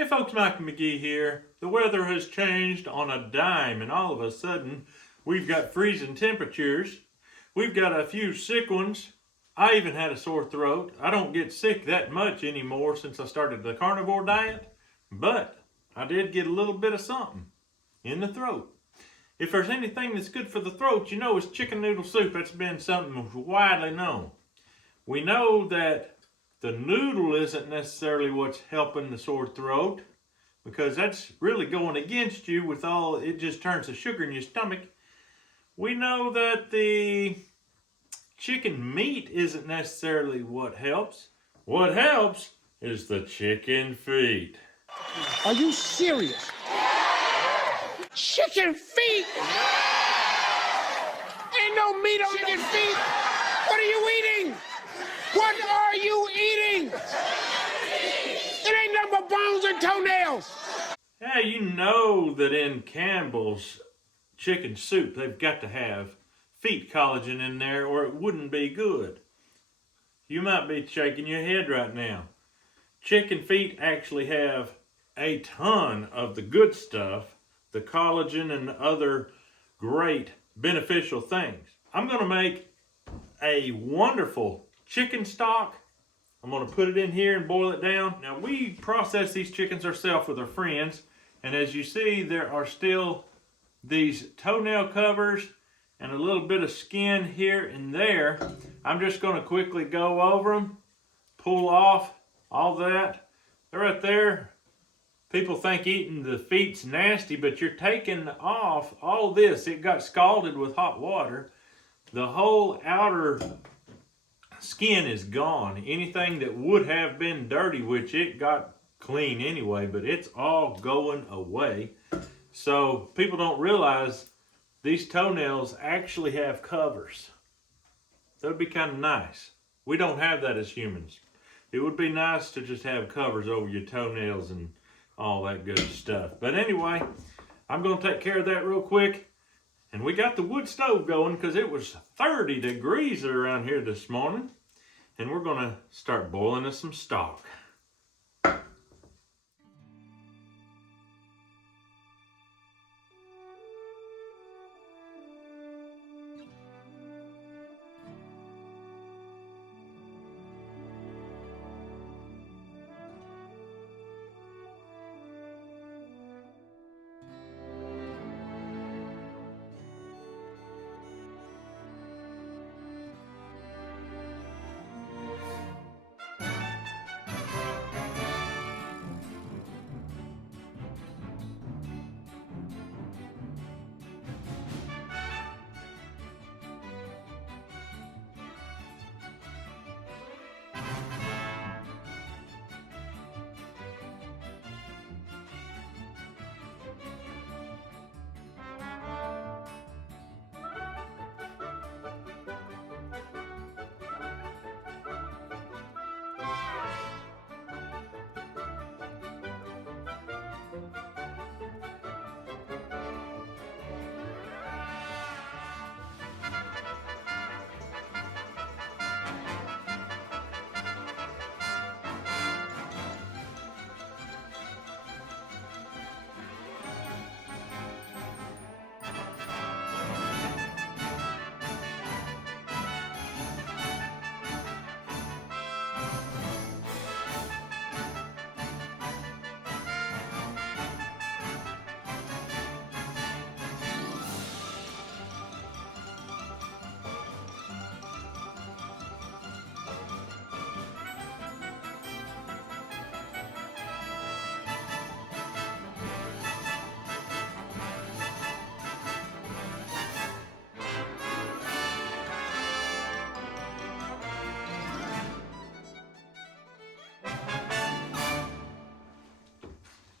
Hey folks, Mike McGee here. The weather has changed on a dime and all of a sudden we've got freezing temperatures. We've got a few sick ones. I even had a sore throat. I don't get sick that much anymore since I started the carnivore diet, but I did get a little bit of something in the throat. If there's anything that's good for the throat, you know it's chicken noodle soup. That's been something widely known. We know that the noodle isn't necessarily what's helping the sore throat, because that's really going against you with all, it just turns the sugar in your stomach. We know that the chicken meat isn't necessarily what helps. What helps is the chicken feet. Are you serious? Chicken feet? Ain't no meat on chicken feet. What are you eating? What are you eating? It ain't nothing but bones and toenails. Yeah, you know that in Campbell's chicken soup, they've got to have feet collagen in there or it wouldn't be good. You might be shaking your head right now. Chicken feet actually have a ton of the good stuff, the collagen and other great beneficial things. I'm going to make a wonderful chicken stock. I'm going to put it in here and boil it down. Now we process these chickens ourselves with our friends, and as you see there are still these toenail covers and a little bit of skin here and there. I'm just going to quickly go over them, pull off all that. They're right there. People think eating the feet's nasty, but you're taking off all this. It got scalded with hot water. The whole outer skin is gone. Anything that would have been dirty, which it got clean anyway, but it's all going away. So people don't realize these toenails actually have covers. That would be kind of nice. We don't have that as humans. It would be nice to just have covers over your toenails and all that good stuff. But anyway, I'm going to take care of that real quick. And we got the wood stove going because it was 30 degrees around here this morning. And we're going to start boiling us some stock.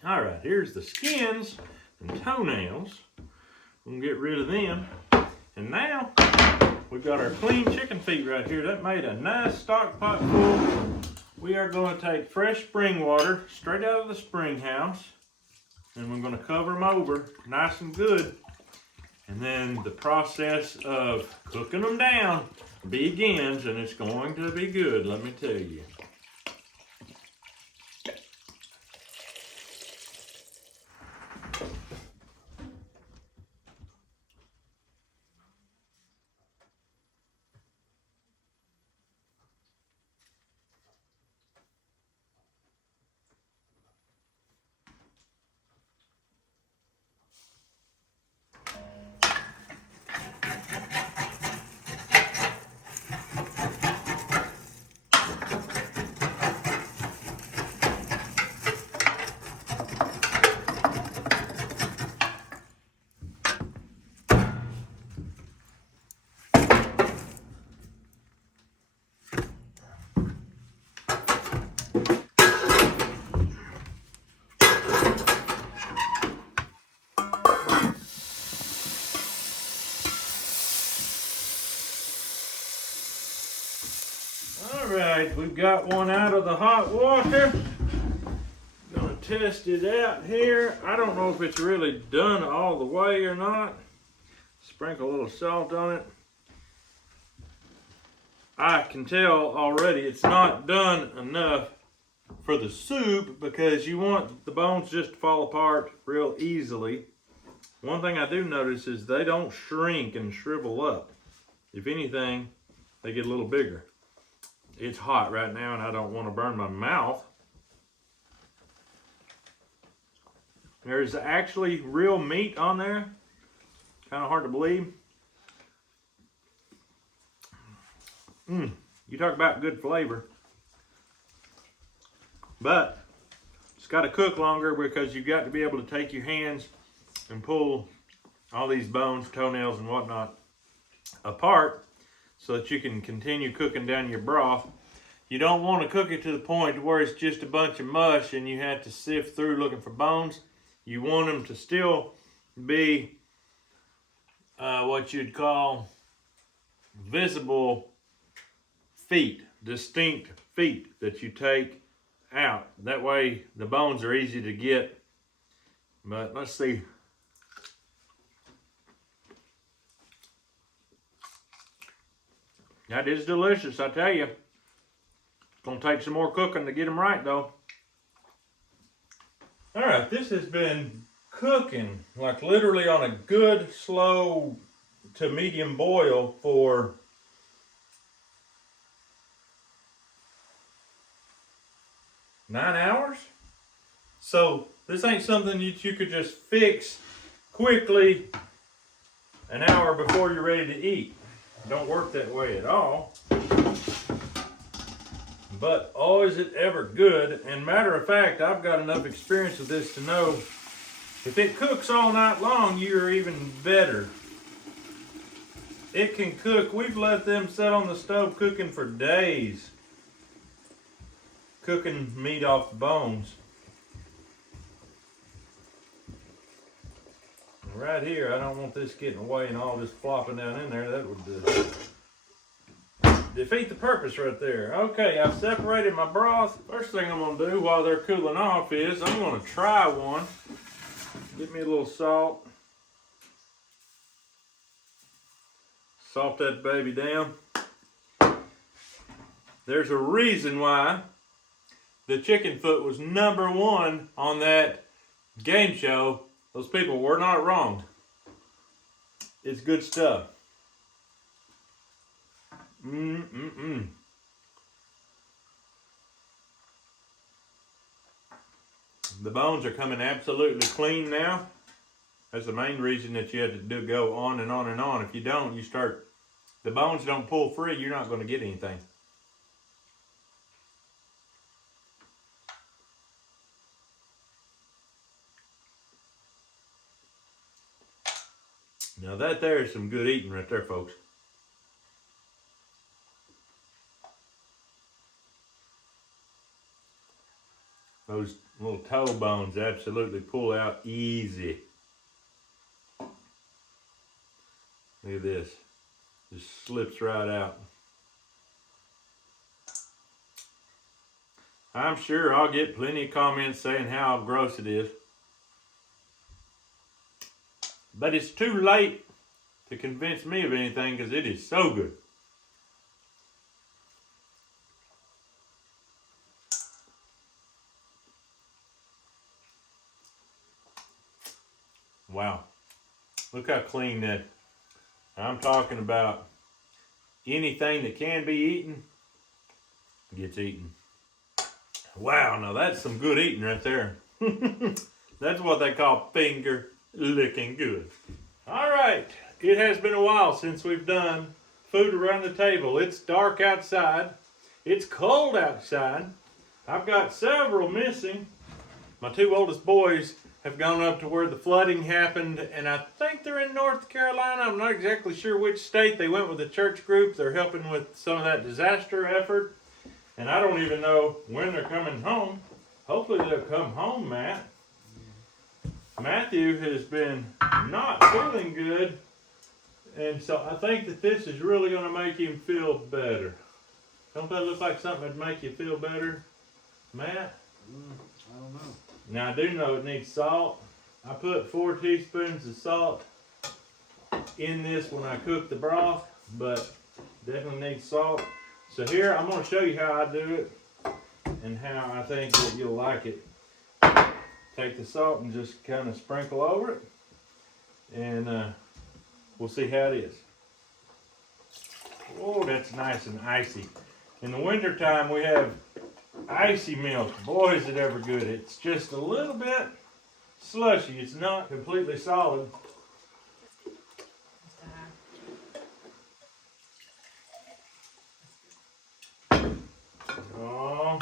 All right, here's the skins and toenails. We'll get rid of them. And now we've got our clean chicken feet right here. That made a nice stock pot full. We are going to take fresh spring water straight out of the spring house, and we're going to cover them over nice and good. And then the process of cooking them down begins, and it's going to be good, let me tell you. right, we've got one out of the hot water. Gonna test it out here. I don't know if it's really done all the way or not. Sprinkle a little salt on it. I can tell already it's not done enough for the soup because you want the bones just to fall apart real easily. One thing I do notice is they don't shrink and shrivel up. If anything, they get a little bigger. It's hot right now and I don't want to burn my mouth. There's actually real meat on there. Kind of hard to believe. You talk about good flavor. But it's got to cook longer because you've got to be able to take your hands and pull all these bones, toenails, and whatnot apart so that you can continue cooking down your broth. You don't want to cook it to the point where it's just a bunch of mush and you have to sift through looking for bones. You want them to still be what you'd call visible feet, distinct feet that you take out. That way the bones are easy to get. But let's see. That is delicious, I tell you. It's gonna take some more cooking to get them right though. All right, this has been cooking like literally on a good slow to medium boil for $9 hours. So this ain't something that you could just fix quickly an hour before you're ready to eat. It don't work that way at all. But oh, is it ever good. And matter of fact, I've got enough experience with this to know if it cooks all night long, you're even better. It can cook. We've let them sit on the stove cooking for days. Cooking meat off the bones. Right here, I don't want this getting away and all just flopping down in there. That would defeat the purpose right there. Okay, I've separated my broth. First thing I'm gonna do while they're cooling off is I'm gonna try one. Get me a little salt. Salt that baby down. There's a reason why the chicken foot was #1 on that game show. Those people were not wrong. It's good stuff. The bones are coming absolutely clean now. That's the main reason that you have to go on and on and on. If you don't, the bones don't pull free, you're not going to get anything. Now that there is some good eating right there, folks. Those little toe bones absolutely pull out easy. Look at this. Just slips right out. I'm sure I'll get plenty of comments saying how gross it is. But it's too late to convince me of anything because it is so good. Wow. Look how clean that. I'm talking about anything that can be eaten gets eaten. Wow, now that's some good eating right there. That's what they call finger licking good. All right, it has been a while since we've done food around the table. It's dark outside. It's cold outside. I've got several missing. My 2 oldest boys have gone up to where the flooding happened, and I think they're in North Carolina. I'm not exactly sure which state. They went with a church group. They're helping with some of that disaster effort, and I don't even know when they're coming home. Hopefully they'll come home, Matt. Matthew has been not feeling good, and so I think that this is really going to make him feel better. Don't that look like something that'd make you feel better, Matt? I don't know. Now I do know it needs salt. I put 4 teaspoons of salt in this when I cook the broth, but definitely needs salt. So here I'm going to show you how I do it and how I think that you'll like it. Take the salt and just kind of sprinkle over it, and we'll see how it is. Oh, that's nice and icy. In the winter time we have icy milk. Boy, is it ever good. It's just a little bit slushy. It's not completely solid. Oh.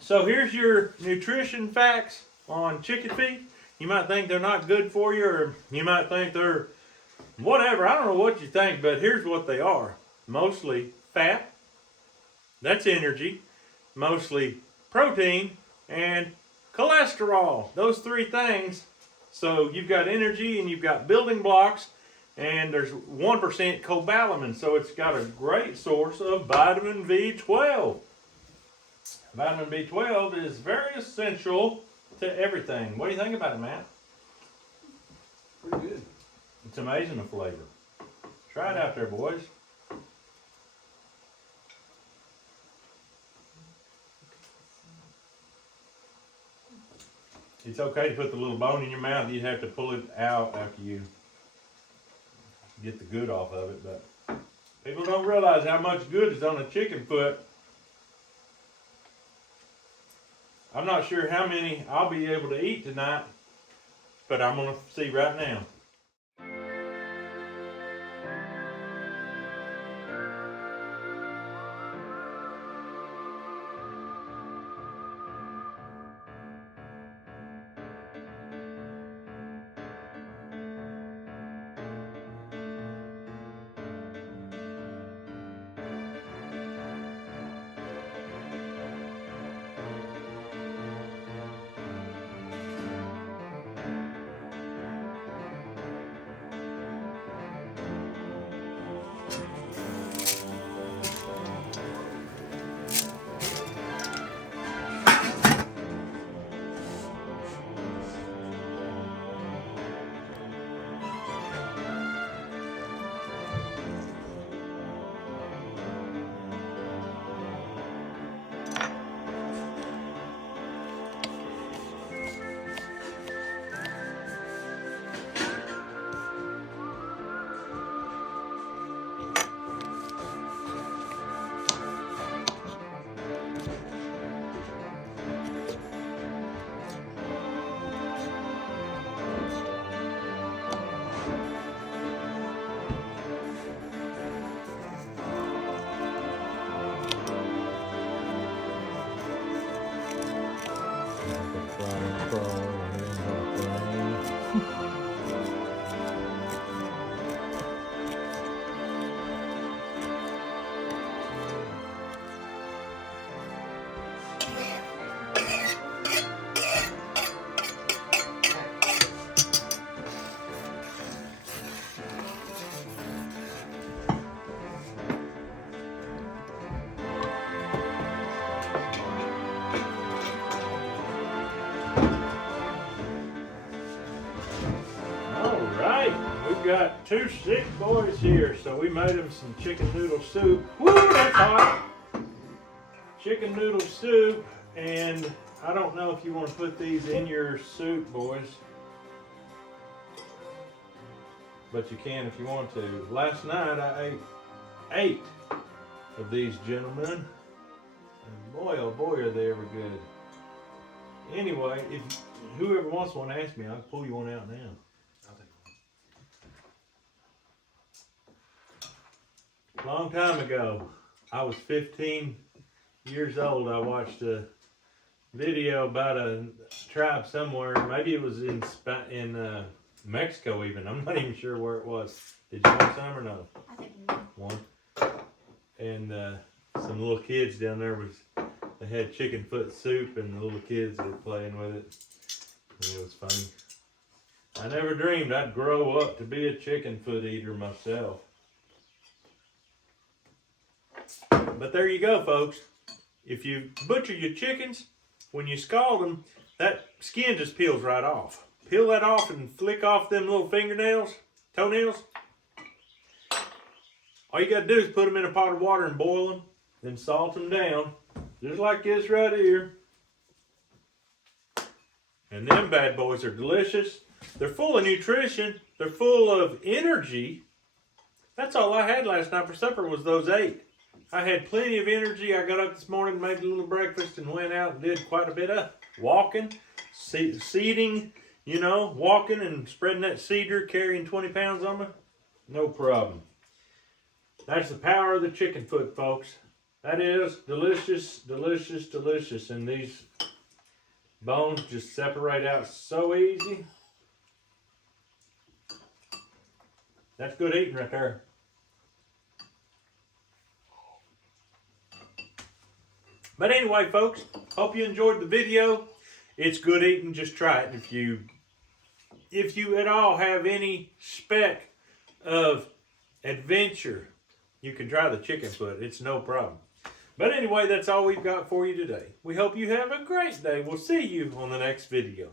So here's your nutrition facts on chicken feet. You might think they're not good for you, or you might think they're whatever. I don't know what you think, but here's what they are. Mostly fat. That's energy. Mostly protein and cholesterol. Those 3 things. So you've got energy and you've got building blocks, and there's 1% cobalamin. So it's got a great source of vitamin B12. Vitamin B12 is very essential to everything. What do you think about it, Matt? Pretty good. It's amazing the flavor. Try it out there, boys. It's okay to put the little bone in your mouth. You have to pull it out after you get the good off of it. But people don't realize how much good is on a chicken foot. I'm not sure how many I'll be able to eat tonight, but I'm going to see right now. Got 2 sick boys here, so we made them some chicken noodle soup. Woo, that's hot! Chicken noodle soup, and I don't know if you want to put these in your soup, boys, but you can if you want to. Last night I ate 8 of these gentlemen, and boy, oh boy, are they ever good. Anyway, if whoever wants one, ask me. I'll pull you one out now. Long time ago, I was 15 years old. I watched a video about a tribe somewhere. Maybe it was in Mexico even. I'm not even sure where it was. Did you want some or no? I think no. One. And some little kids down there they had chicken foot soup, and the little kids were playing with it. And it was funny. I never dreamed I'd grow up to be a chicken foot eater myself. But there you go, folks. If you butcher your chickens, when you scald them, that skin just peels right off. Peel that off and flick off them little fingernails, toenails. All you gotta do is put them in a pot of water and boil them, then salt them down, just like this right here. And them bad boys are delicious. They're full of nutrition. They're full of energy. That's all I had last night for supper was those 8. I had plenty of energy. I got up this morning, made a little breakfast, and went out and did quite a bit of walking, seeding, you know, walking and spreading that cedar, carrying 20 pounds on me. No problem. That's the power of the chicken foot, folks. That is delicious, delicious, delicious. And these bones just separate out so easy. That's good eating right there. But anyway, folks, hope you enjoyed the video. It's good eating. Just try it. If you at all have any speck of adventure, you can try the chicken foot. It's no problem. But anyway, that's all we've got for you today. We hope you have a great day. We'll see you on the next video.